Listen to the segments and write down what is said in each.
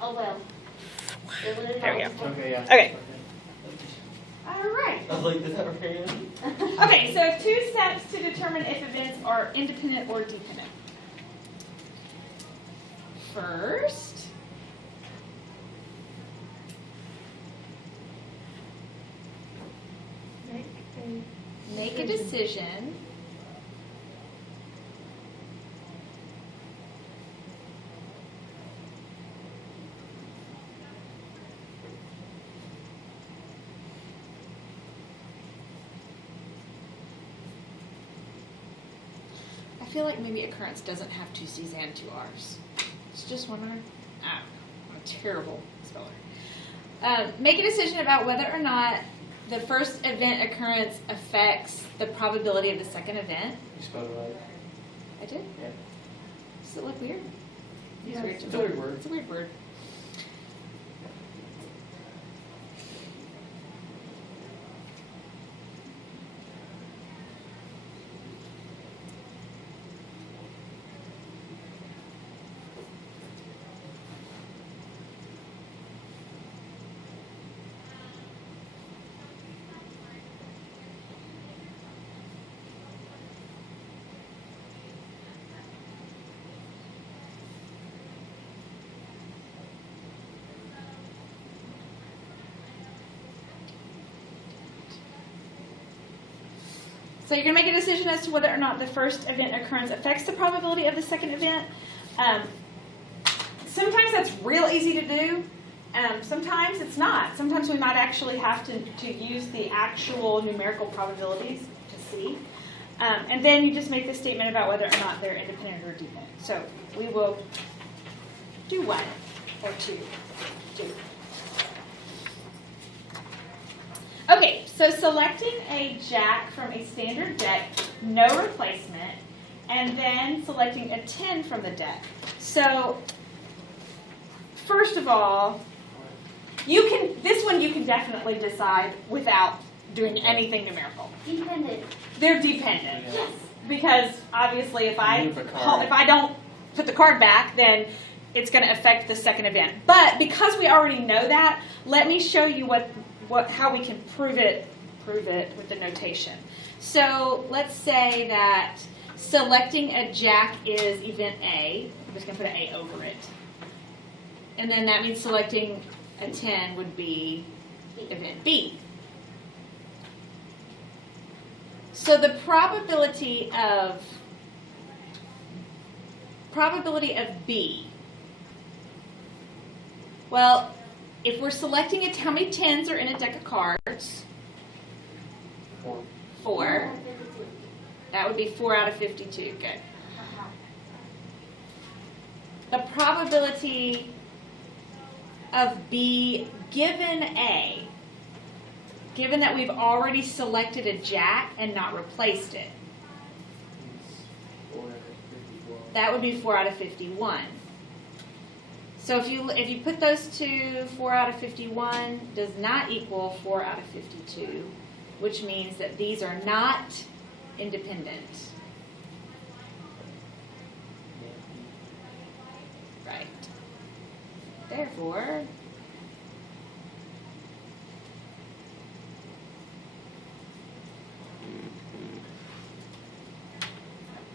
Oh, well. There we go. Okay, yeah. Okay. All right. I was like, is that random? Okay, so 2 steps to determine if events are independent or dependent. First, make a decision I feel like maybe occurrence doesn't have 2 C's and 2 R's. It's just one R. Ah, I'm a terrible speller. Make a decision about whether or not the first event occurrence affects the probability of the second event. You spelled it right. I did? Yeah. Does it look weird? Yeah, weird. it's a weird word. It's a weird word. So you're going to make a decision as to whether or not the first event occurrence affects the probability of the second event. Sometimes that's real easy to do. Sometimes it's not. Sometimes we might actually have to use the actual numerical probabilities to see. And then you just make the statement about whether or not they're independent or dependent. So we will do 1 or 2. Okay, so selecting a jack from a standard deck, no replacement, and then selecting a 10 from the deck. So, first of all, this one you can definitely decide without doing anything numerical. Dependent. They're dependent. Yes. Because obviously if Move a card. I don't put the card back, then it's going to affect the second event. But because we already know that, let me show you how we can prove it with the notation. So let's say that selecting a jack is event A. I'm just going to put an A over it. And then that means selecting a 10 would be event B. So the probability of B, well, if we're selecting it, how many 10s are in a deck of cards? 4. 4. That would be 4 out of 52. Good. The probability of B given A, given that we've already selected a jack and not replaced it, 4 out of 54. that would be 4 out of 51. So if you put those two, 4 out of 51 does not equal 4 out of 52, which means that these are not independent. Right. Therefore,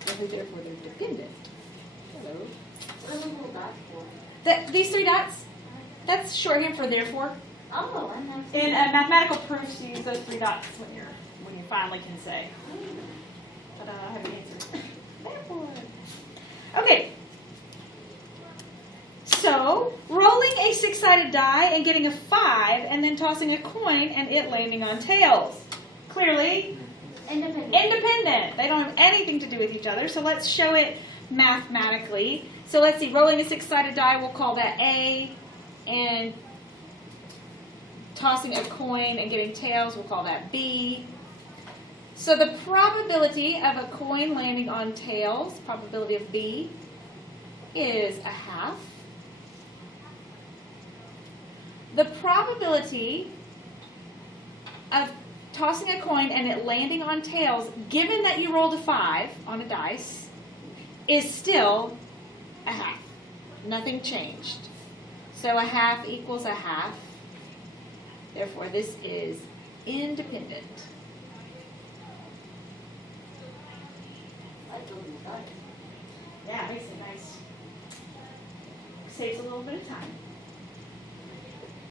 they're dependent. Hello. What are the little dots for? These 3 dots, that's shorthand for therefore. Oh, I know. In mathematical proofs, you use those 3 dots when you finally can say, but I have an answer. Therefore. Okay. So, rolling a 6-sided die and getting a 5, and then tossing a coin and it landing on tails. Clearly, independent. They don't have anything to do with each other, so let's show it mathematically. So let's see, rolling a 6-sided die, we'll call that A, and tossing a coin and getting tails, we'll call that B. So the probability of a coin landing on tails, probability of B, is 1/2. The probability of tossing a coin and it landing on tails, given that you rolled a 5 on a dice, is still 1/2. Nothing changed. So a half equals a half. Therefore, this is independent. I told you that. Yeah, makes it nice. Saves a little bit of time.